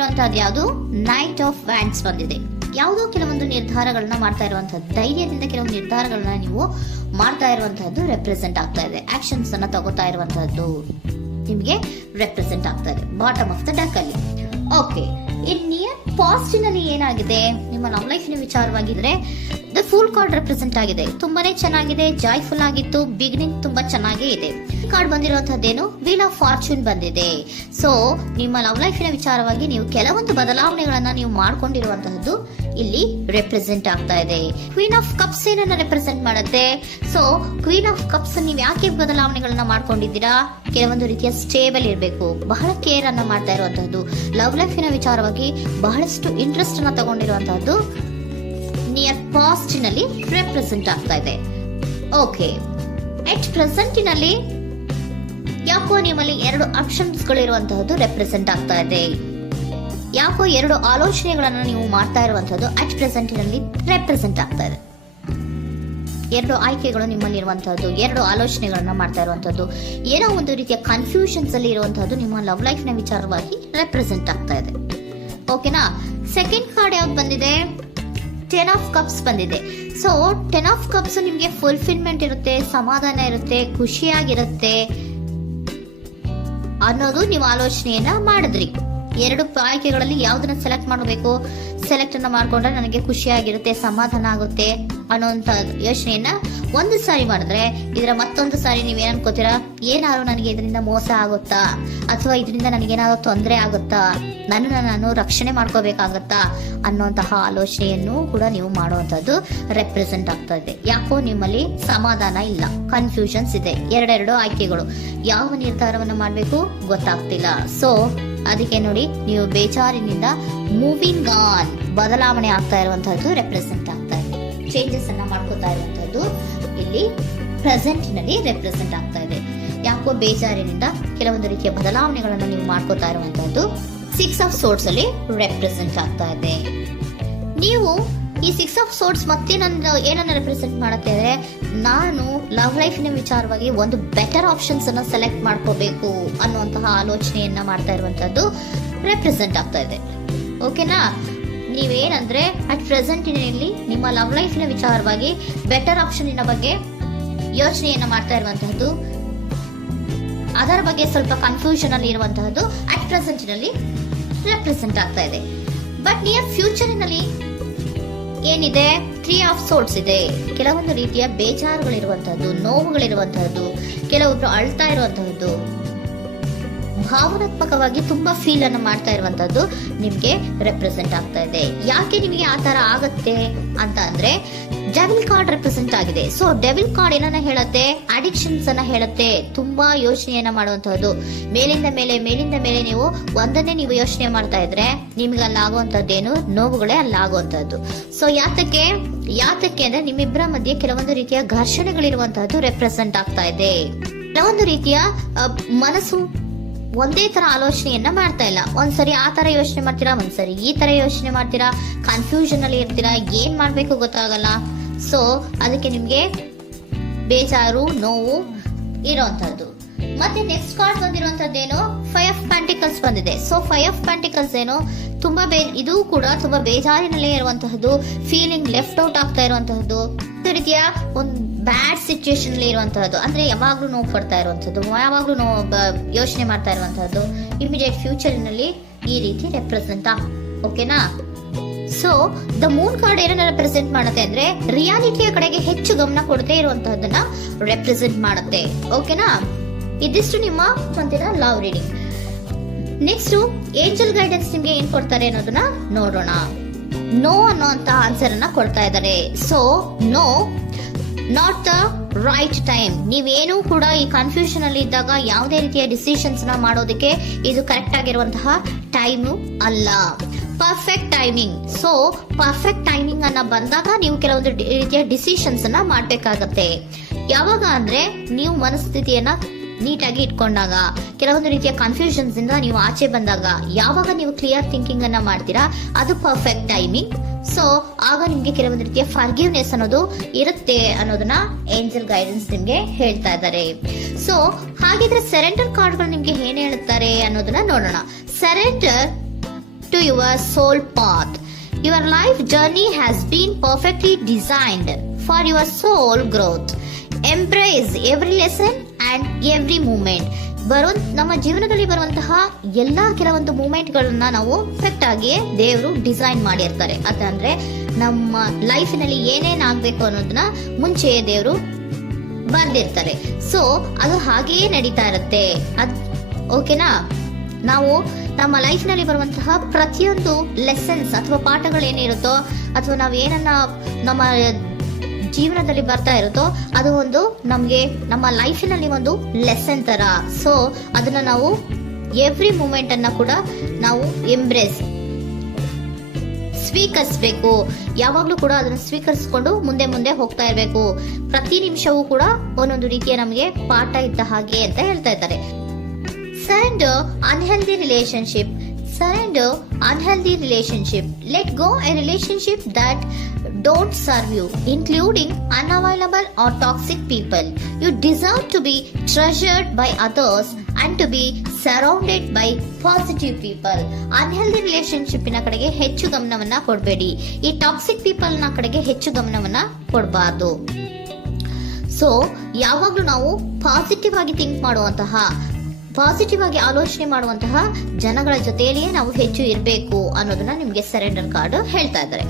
ಬಂದಿರುವಂತಹದ್ದು ಯಾವುದು? Knight of wands ಬಂದಿದೆ. ಯಾವುದೋ ಕೆಲವೊಂದು ನಿರ್ಧಾರಗಳನ್ನ ಮಾಡ್ತಾ ಇರುವಂತಹದ್ದು, ಧೈರ್ಯದಿಂದ ಕೆಲವೊಂದು ನಿರ್ಧಾರಗಳನ್ನ ನೀವು ಮಾಡ್ತಾ ಇರುವಂತಹದ್ದು ರೆಪ್ರೆಸೆಂಟ್ ಆಗ್ತಾ ಇದೆ. ಆಕ್ಷನ್ಸ್ ಅನ್ನ ತಗೋತಾ ಇರುವಂತಹದ್ದು ನಿಮಗೆ ರೆಪ್ರೆಸೆಂಟ್ ಆಗ್ತಾ ಇದೆ ಬಾಟಮ್ ಆಫ್ ದ ಡೆಕ್ ಅಲ್ಲಿ. ಓಕೆ, ಇನ್ ನಿಯರ್ ಪಾಸ್ಟಿನಲ್ಲಿ ಏನಾಗಿದೆ? ನಿಮ್ಮ ಲವ್ ಲೈಫಿನ ವಿಚಾರವಾಗಿದ್ರೆ ದ ಫೂಲ್ ಕಾರ್ಡ್ ರೆಪ್ರೆಸೆಂಟ್ ಆಗಿದೆ. ತುಂಬಾನೇ ಚೆನ್ನಾಗಿದೆ, ಜಾಯ್ಫುಲ್ ಆಗಿತ್ತು, ಬಿಗಿನಿಂಗ್ ತುಂಬಾ ಚೆನ್ನಾಗೇ ಇದೆ. ಕಾರ್ಡ್ ಬಂದಿರುವಂತಹದ್ದೇನು? ವೀಲ್ ಆಫ್ ಫಾರ್ಚೂನ್ ಬಂದಿದೆ. ಸೊ ನಿಮ್ಮ ಲವ್ ಲೈಫಿನ ವಿಚಾರವಾಗಿ ನೀವು ಕೆಲವೊಂದು ಬದಲಾವಣೆಗಳನ್ನ ನೀವು ಮಾಡ್ಕೊಂಡಿರುವಂತಹದ್ದು ಇಲ್ಲಿ ರೆಪ್ರೆಸೆಂಟ್ ಆಗ್ತಾ ಇದೆ. ಕ್ವೀನ್ ಆಫ್ ಕಪ್ಸ್ ಏನನ್ನ ರೆಪ್ರೆಸೆಂಟ್ ಮಾಡುತ್ತೆ? ಸೊ ಕ್ವೀನ್ ಆಫ್ ಕಪ್ಸ್ ನೀವು ಯಾಕೆ ಬದಲಾವಣೆಗಳನ್ನ ಮಾಡ್ಕೊಂಡಿದ್ದೀರಾ? ಕೆಲವೊಂದು ರೀತಿಯ ಸ್ಟೇಬಲ್ ಇರಬೇಕು, ಬಹಳ ಕೇರ್ ಅನ್ನ ಮಾಡ್ತಾ ಇರುವಂತಹದ್ದು, ಲವ್ ಲೈಫಿನ ವಿಚಾರವಾಗಿ ಬಹಳಷ್ಟು ಇಂಟ್ರೆಸ್ಟ್ ಅನ್ನ ತಗೊಂಡಿರುವಂತಹದ್ದು ನಿಯರ್ ಪಾಸ್ಟಿನಲ್ಲಿ ರೆಪ್ರೆಸೆಂಟ್ ಆಗ್ತಾ ಇದೆ. ಓಕೆ, ಎಟ್ ಪ್ರೆಸೆಂಟಿನಲ್ಲಿ ಯಾಕೋ ನಿಮ್ಮಲ್ಲಿ 2 ಆಪ್ಷನ್ಸ್ ಗಳಿರುವಂತಹದ್ದು ರೆಪ್ರೆಸೆಂಟ್ ಆಗ್ತಾ ಇದೆ. ಯಾಕೋ 2 ಆಲೋಚನೆಗಳನ್ನ ನೀವು ಮಾಡ್ತಾ ಇರುವಂತಹದ್ದು ಅಟ್ ಪ್ರೆಸೆಂಟಿನಲ್ಲಿ ರೆಪ್ರೆಸೆಂಟ್ ಆಗ್ತಾ ಇದೆ. 2 ಆಯ್ಕೆಗಳು ನಿಮ್ಮಲ್ಲಿ ಇರುವಂತಹದ್ದು, 2 ಆಲೋಚನೆಗಳನ್ನ ಮಾಡ್ತಾ ಇರುವಂತಹದ್ದು, ಏನೋ ಒಂದು ರೀತಿಯ ಕನ್ಫ್ಯೂಷನ್ಸ್ ಅಲ್ಲಿ ಇರುವಂತಹದ್ದು ನಿಮ್ಮ ಲವ್ ಲೈಫ್ ನ ವಿಚಾರವಾಗಿ ರೆಪ್ರೆಸೆಂಟ್ ಆಗ್ತಾ ಇದೆ. ಓಕೆನಾ? ಸೆಕೆಂಡ್ ಕಾರ್ಡ್ ಯಾವ್ದು ಬಂದಿದೆ? 10 ಆಫ್ ಕಪ್ಸ್ ಬಂದಿದೆ. ಸೊ 10 ಆಫ್ ಕಪ್ಸ್ ನಿಮ್ಗೆ ಫುಲ್ಫಿಲ್ಮೆಂಟ್ ಇರುತ್ತೆ, ಸಮಾಧಾನ ಇರುತ್ತೆ, ಖುಷಿಯಾಗಿರುತ್ತೆ ಅನ್ನೋದು ನೀವು ಆಲೋಚನೆಯನ್ನ ಮಾಡಿದ್ರಿ. 2 ಆಯ್ಕೆಗಳಲ್ಲಿ ಯಾವ್ದನ್ನ ಸೆಲೆಕ್ಟ್ ಮಾಡಬೇಕು? ಸೆಲೆಕ್ಟ್ ಅನ್ನ ಮಾಡ್ಕೊಂಡ್ರೆ ನನಗೆ ಖುಷಿಯಾಗಿರುತ್ತೆ, ಸಮಾಧಾನ ಆಗುತ್ತೆ ಅನ್ನೋಂತ ಯೋಚನೆಯನ್ನ ಒಂದು ಸಾರಿ ಮಾಡಿದ್ರೆ, ಇದರ ಮತ್ತೊಂದು ಸಾರಿ ನೀವ್ ಏನ್ ಅನ್ಕೋತೀರಾ? ಏನಾದ್ರು ನನಗೆ ಇದರಿಂದ ಮೋಸ ಆಗುತ್ತಾ, ಅಥವಾ ಇದರಿಂದ ನನಗೇನಾದ್ರು ತೊಂದರೆ ಆಗುತ್ತಾ, ನಾನು ರಕ್ಷಣೆ ಮಾಡ್ಕೋಬೇಕಾಗತ್ತಾ ಅನ್ನೋಂತಹ ಆಲೋಚನೆಯನ್ನು ಕೂಡ ನೀವು ಮಾಡುವಂತದ್ದು ರೆಪ್ರೆಸೆಂಟ್ ಆಗ್ತಾ ಇದೆ. ಯಾಕೋ ನಿಮ್ಮಲ್ಲಿ ಸಮಾಧಾನ ಇಲ್ಲ, ಕನ್ಫ್ಯೂಷನ್ಸ್ ಇದೆ, 2 ಆಯ್ಕೆಗಳು, ಯಾವ ನಿರ್ಧಾರವನ್ನು ಮಾಡ್ಬೇಕು ಗೊತ್ತಾಗ್ತಿಲ್ಲ. ಸೊ ಅದಕ್ಕೆ ನೋಡಿ, ನೀವು ಬೇಜಾರಿನಿಂದ ಮೂವಿಂಗ್ ಆನ್, ಬದಲಾವಣೆ ಆಗ್ತಾ ಇರುವಂತಹದ್ದು ರೆಪ್ರೆಸೆಂಟ್ ಆಗ್ತಾ ಇದೆ. ಚೇಂಜಸ್ ಅನ್ನ ಮಾಡ್ಕೋತಾ ಇರುವಂತಹದ್ದು ಇಲ್ಲಿ ಪ್ರೆಸೆಂಟ್ ನಲ್ಲಿ ರೆಪ್ರೆಸೆಂಟ್ ಆಗ್ತಾ ಇದೆ. ಯಾಕೋ ಬೇಜಾರಿನಿಂದ ಕೆಲವೊಂದು ರೀತಿಯ ಬದಲಾವಣೆಗಳನ್ನು ನೀವು ಮಾಡ್ಕೋತಾ ಇರುವಂತಹದ್ದು 6 ಆಫ್ ಸೋರ್ಟ್ಸ್ ಅಲ್ಲಿ ರೆಪ್ರೆಸೆಂಟ್ ಆಗ್ತಾ ಇದೆ. ನೀವು ಈ 6 ಆಫ್ ಸೋರ್ಟ್ಸ್ ಮತ್ತೆ ಏನನ್ನ ರೆಪ್ರೆಸೆಂಟ್ ಮಾಡುತ್ತೆ ಅಂದ್ರೆ, ನಾನು ಲವ್ ಲೈಫಿನ ವಿಚಾರವಾಗಿ ಒಂದು ಬೆಟರ್ ಆಪ್ಷನ್ಸ್ ಅನ್ನ ಸೆಲೆಕ್ಟ್ ಮಾಡ್ಕೋಬೇಕು ಅನ್ನುವಂತಹ ಆಲೋಚನೆಯನ್ನ ಮಾಡ್ತಾ ಇರುವಂತದ್ದು ರೆಪ್ರೆಸೆಂಟ್ ಆಗ್ತಾ ಇದೆ. ಓಕೆನಾ? ನೀವೇನಂದ್ರೆ ಅಟ್ ಪ್ರೆಸೆಂಟಿನಲ್ಲಿ ನಿಮ್ಮ ಲವ್ ಲೈಫಿನ ವಿಚಾರವಾಗಿ ಬೆಟರ್ ಆಪ್ಷನ್ ಬಗ್ಗೆ ಯೋಚನೆಯನ್ನ ಮಾಡ್ತಾ ಇರುವಂತಹದ್ದು, ಅದರ ಬಗ್ಗೆ ಸ್ವಲ್ಪ ಕನ್ಫ್ಯೂಷನ್ ಅಲ್ಲಿ ಇರುವಂತಹದ್ದು ಅಟ್ ಪ್ರೆಸೆಂಟಿನಲ್ಲಿ ರೆಪ್ರೆಸೆಂಟ್ ಆಗ್ತಾ ಇದೆ. ಬಟ್ ನಿಯರ್ ಫ್ಯೂಚರಿನಲ್ಲಿ ಏನಿದೆ? 3 ಆಫ್ ಸೋರ್ಟ್ಸ್ ಇದೆ. ಕೆಲವೊಂದು ರೀತಿಯ ಬೇಜಾರುಗಳಿರುವಂತಹದ್ದು, ನೋವುಗಳಿರುವಂತಹದ್ದು, ಕೆಲವೊಬ್ರು ಅಳ್ತಾ ಇರುವಂತಹದ್ದು, ಭಾವನಾತ್ಮಕವಾಗಿ ತುಂಬಾ ಫೀಲ್ ಅನ್ನು ಮಾಡ್ತಾ ಇರುವಂತಹದ್ದು ನಿಮ್ಗೆ ರೆಪ್ರೆಸೆಂಟ್ ಆಗ್ತಾ ಇದೆ. ಯಾಕೆ ನಿಮಗೆ ಆ ತರ ಆಗತ್ತೆ ಅಂತ ಅಂದ್ರೆ, ಡೆವಿಲ್ ಕಾರ್ಡ್ ರೆಪ್ರೆಸೆಂಟ್ ಆಗಿದೆ. ಸೊ ಡೆವಿಲ್ ಕಾರ್ಡ್ ಏನನ್ನ ಹೇಳುತ್ತೆ? ಅಡಿಕ್ಷನ್ಸ್ ಅನ್ನ ಹೇಳುತ್ತೆ. ತುಂಬಾ ಯೋಚನೆಯನ್ನ ಮಾಡುವಂತಹದ್ದು, ಮೇಲಿಂದ ಮೇಲೆ ನೀವು ಒಂದನ್ನೇ ನೀವು ಯೋಚನೆ ಮಾಡ್ತಾ ಇದ್ರೆ ನಿಮ್ಗೆ ಅಲ್ಲಾಗುವಂತದ್ದೇನು? ನೋವುಗಳೇ ಅಲ್ಲಾಗುವಂತಹದ್ದು. ಸೊ ಯಾತಕ್ಕೆ ಅಂದ್ರೆ ನಿಮ್ಮಿಬ್ಬರ ಮಧ್ಯೆ ಕೆಲವೊಂದು ರೀತಿಯ ಘರ್ಷಣೆಗಳಿರುವಂತಹದ್ದು ರೆಪ್ರೆಸೆಂಟ್ ಆಗ್ತಾ ಇದೆ. ಕೆಲವೊಂದು ರೀತಿಯ ಮನಸ್ಸು ಒಂದೇ ತರ ಆಲೋಚನೆಯನ್ನ ಮಾಡ್ತಾ ಇಲ್ಲ. ಒಂದ್ಸರಿ ಆ ತರ ಯೋಚನೆ ಮಾಡ್ತೀರಾ, ಒಂದ್ಸರಿ ಈ ತರ ಯೋಚನೆ ಮಾಡ್ತೀರಾ, ಕನ್ಫ್ಯೂಷನ್ ಅಲ್ಲಿ ಇರ್ತೀರಾ, ಏನ್ ಮಾಡ್ಬೇಕು ಗೊತ್ತಾಗಲ್ಲ. ಸೊ ಅದಕ್ಕೆ ನಿಮ್ಗೆ ಬೇಜಾರು, ನೋವು ಇರೋಂಥದ್ದು. ಮತ್ತೆ ನೆಕ್ಸ್ಟ್ ಕಾರ್ಡ್ ಬಂದಿರುವಂತದ್ದೇನು? 5 ಆಫ್ ಪ್ಯಾಂಟಿಕಲ್ಸ್ ಬಂದಿದೆ. ಸೊ 5 ಆಫ್ ಪ್ಯಾಂಟಿಕಲ್ಸ್ ಏನು? ತುಂಬಾ ಇದು ಕೂಡ ತುಂಬಾ ಬೇಜಾರಿನಲ್ಲೇ ಇರುವಂತಹದ್ದು, ಫೀಲಿಂಗ್ ಲೆಫ್ಟ್ ಔಟ್ ಆಗ್ತಾ ಇರುವಂತಹದ್ದು, ರೀತಿಯ ಒಂದು ಬ್ಯಾಡ್ ಸಿಚುಯೇಷನ್ ಅಲ್ಲಿ ಇರುವಂತಹದ್ದು, ಅಂದ್ರೆ ಯಾವಾಗ್ಲೂ ನೋವು ಪಡ್ತಾ ಇರುವಂತಹದ್ದು, ಯಾವಾಗ್ಲೂ ಯೋಚನೆ ಮಾಡ್ತಾ ಇರುವಂತಹದ್ದು ಇಮಿಡಿಯೇಟ್ ಫ್ಯೂಚರಿನಲ್ಲಿ ಈ ರೀತಿ ರೆಪ್ರೆಸೆಂಟ್ ಓಕೆನಾ? ಸೊ ದ ಮೂನ್ ಕಾರ್ಡ್ ಏನನ್ನ ರೆಪ್ರೆಸೆಂಟ್ ಮಾಡುತ್ತೆ ಅಂದ್ರೆ, ರಿಯಾಲಿಟಿಯ ಕಡೆಗೆ ಹೆಚ್ಚು ಗಮನ ಕೊಡದೇ ಇರುವಂತಹದನ್ನ ರೆಪ್ರೆಸೆಂಟ್ ಮಾಡುತ್ತೆ. ಓಕೆನಾ? ಇದಿಷ್ಟು ನಿಮ್ಮ ಒಂದಿನ love reading. Next angel guidance ನಿಮ್ಗೆ ಏನ್ ಕೊಡ್ತಾರೆ ಅನ್ನೋದನ್ನ ನೋಡೋಣ. ನೋ ಅನ್ನೋಂತ ಆನ್ಸರ್ ಅನ್ನ ಕೊಡ್ತಾ ಇದ್ದಾರೆ. So no, not the right time. ನೀವೇನು ಕೂಡ ಈ ಕನ್ಫ್ಯೂಷನ್ ಅಲ್ಲಿ ಇದ್ದಾಗ ಯಾವುದೇ ರೀತಿಯ ಡಿಸಿಷನ್ಸ್ ನ ಮಾಡೋದಕ್ಕೆ ಇದು ಕರೆಕ್ಟ್ ಆಗಿರುವಂತಹ ಟೈಮು ಅಲ್ಲ. Perfect timing. So perfect timing ಅನ್ನ ಬಂದಾಗ ನೀವು ಕೆಲವೊಂದು ರೀತಿಯ ಡಿಸಿಷನ್ಸ್ ಅನ್ನ ಮಾಡ್ಬೇಕಾಗತ್ತೆ. ಯಾವಾಗ ಅಂದ್ರೆ ನೀವು ಮನಸ್ಥಿತಿಯನ್ನ ನೀಟಾಗಿ ಇಟ್ಕೊಂಡಾಗ, ಕೆಲವೊಂದು ರೀತಿಯ ಕನ್ಫ್ಯೂಷನ್ಸ್ ಇಂದ ನೀವು ಆಚೆ ಬಂದಾಗ, ಯಾವಾಗ ನೀವು ಕ್ಲಿಯರ್ ಥಿಂಕಿಂಗ್ ಅನ್ನ ಮಾಡ್ತೀರಾ ಅದು ಪರ್ಫೆಕ್ಟ್ ಟೈಮಿಂಗ್. ಸೊ ಆಗ ನಿಮ್ಗೆ ಕೆಲವೊಂದು ರೀತಿಯ ಫರ್ಗಿವ್ನೆಸ್ ಅನ್ನೋದು ಇರುತ್ತೆ ಅನ್ನೋದನ್ನ ಏಂಜಲ್ ಗೈಡೆನ್ಸ್ ನಿಮ್ಗೆ ಹೇಳ್ತಾ ಇದ್ದಾರೆ. ಸೊ ಹಾಗಿದ್ರೆ ಸರೆಂಡರ್ ಕಾರ್ಡ್ಗಳು ನಿಮ್ಗೆ ಏನ್ ಹೇಳ್ತಾರೆ ಅನ್ನೋದನ್ನ ನೋಡೋಣ. Surrender to your soul path. Your life journey has been perfectly designed for your soul growth. Embrace every lesson and every moment. ನಮ್ಮ ಜೀವನದಲ್ಲಿ ಬರುವಂತಹ ಎಲ್ಲಾ ಕೆಲವೊಂದು ಮೂಮೆಂಟ್ಗಳನ್ನ ನಾವು ಪರ್ಫೆಕ್ಟ್ ಆಗಿ ದೇವರು ಡಿಸೈನ್ ಮಾಡಿರ್ತಾರೆ. ಅದಂದ್ರೆ ನಮ್ಮ ಲೈಫಿನಲ್ಲಿ ಏನೇನ್ ಆಗ್ಬೇಕು ಅನ್ನೋದನ್ನ ಮುಂಚೆ ದೇವರು ಬರ್ದಿರ್ತಾರೆ. ಸೊ ಅದು ಹಾಗೆಯೇ ನಡೀತಾ ಇರುತ್ತೆ. ಓಕೆನಾ? ನಾವು ನಮ್ಮ ಲೈಫ್ ನಲ್ಲಿ ಬರುವಂತಹ ಪ್ರತಿಯೊಂದು ಲೆಸನ್ಸ್ ಅಥವಾ ಪಾಠಗಳೇನಿರುತ್ತೋ ಅಥವಾ ನಾವು ಏನನ್ನ ನಮ್ಮ ಜೀವನದಲ್ಲಿ ಬರ್ತಾ ಇರುತ್ತೋ ಅದು ಒಂದು ನಮ್ಗೆ ನಮ್ಮ ಲೈಫಿನಲ್ಲಿ ಒಂದು ಲೆಸನ್ ತರ. ಸೊ ಅದನ್ನ ನಾವು ಎವ್ರಿ ಮೂಮೆಂಟ್ ಅನ್ನ ಕೂಡ ನಾವು ಸ್ವೀಕರಿಸಬೇಕು. ಯಾವಾಗ್ಲೂ ಕೂಡ ಅದನ್ನ ಸ್ವೀಕರಿಸಿಕೊಂಡು ಮುಂದೆ ಮುಂದೆ ಹೋಗ್ತಾ ಇರಬೇಕು. ಪ್ರತಿ ನಿಮಿಷವೂ ಕೂಡ ಒಂದೊಂದು ರೀತಿಯ ನಮಗೆ ಪಾಠ ಇದ್ದ ಹಾಗೆ ಅಂತ ಹೇಳ್ತಾ ಇದ್ದಾರೆ. Surrender unhealthy relationship. Let go a relationship that don't serve you, including unavailable or toxic people. You deserve to be treasured by others and to be surrounded by positive people. Unhealthy relationship ನ ಕಡೆಗೆ ಹೆಚ್ಚು ಗಮನವನ್ನ ಕೊಡಬೇಡಿ. ಈ toxic people ನ ಕಡೆಗೆ ಹೆಚ್ಚು ಗಮನವನ್ನ ಕೊಡಬಾರ್ದು. So ಯಾವಾಗ್ಲೂ ನಾವು ಪಾಸಿಟಿವ್ ಆಗಿ ಥಿಂಕ್ ಮಾಡುವಂತಹ, ಪಾಸಿಟಿವ್ ಆಗಿ ಆಲೋಚನೆ ಮಾಡುವಂತಹ ಜನಗಳ ಜೊತೆಯಲ್ಲಿಯೇ ನಾವು ಹೆಚ್ಚು ಇರಬೇಕು ಅನ್ನೋದನ್ನ ನಿಮ್ಗೆ ಸರೆಂಡರ್ ಕಾರ್ಡ್ ಹೇಳ್ತಾ ಇದ್ದಾರೆ.